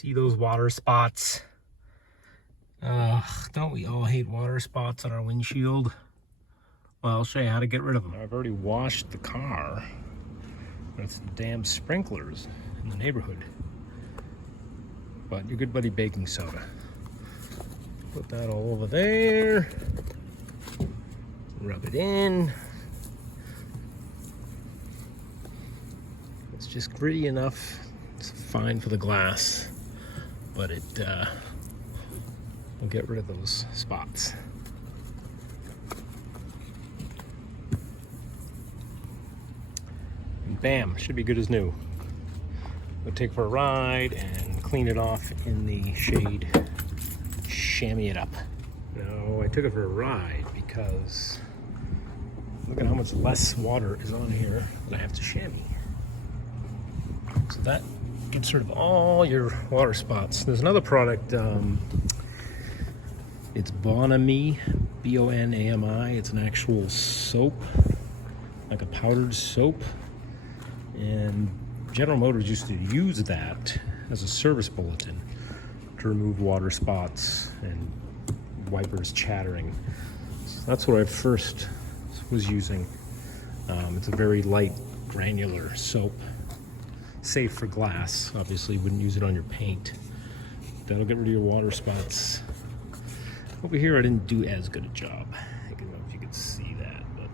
See those water spots? Don't we all hate water spots on our windshield? Well, I'll show you how to get rid of them. I've already washed the car with the damn sprinklers in the neighborhood. But your good buddy baking soda. Put that all over there. Rub it in. It's just gritty enough. It's fine for the glass, but it will get rid of those spots. And bam, should be good as new. We'll take it for a ride and clean it off in the shade. Chamois it up. No, I took it for a ride because look at how much less water is on here than I have to chamois. So that gets rid of all your water spots. There's another product, it's Bonami, B-O-N-A-M-I. It's an actual soap, like a powdered soap. And General Motors used to use that as a service bulletin to remove water spots and wipers chattering. So that's what I first was using. It's a very light, granular soap. Safe for glass. Obviously, you wouldn't use it on your paint. That'll get rid of your water spots. Over here, I didn't do as good a job. I don't know if you could see that, but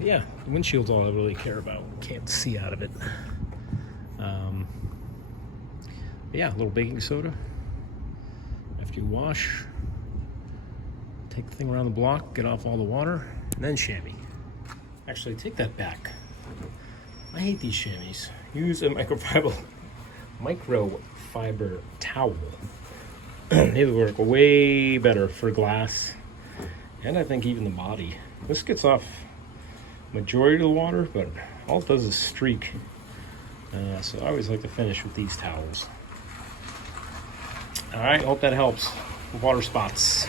yeah, the windshield's all I really care about. Can't see out of it. Yeah, a little baking soda. After you wash, take the thing around the block, get off all the water, and then chamois. Actually, take that back. I hate these chamois. Use a microfiber towel. They work way better for glass, and I think even the body. This gets off majority of the water, but all it does is streak. So I always like to finish with these towels. All right, hope that helps. Water spots.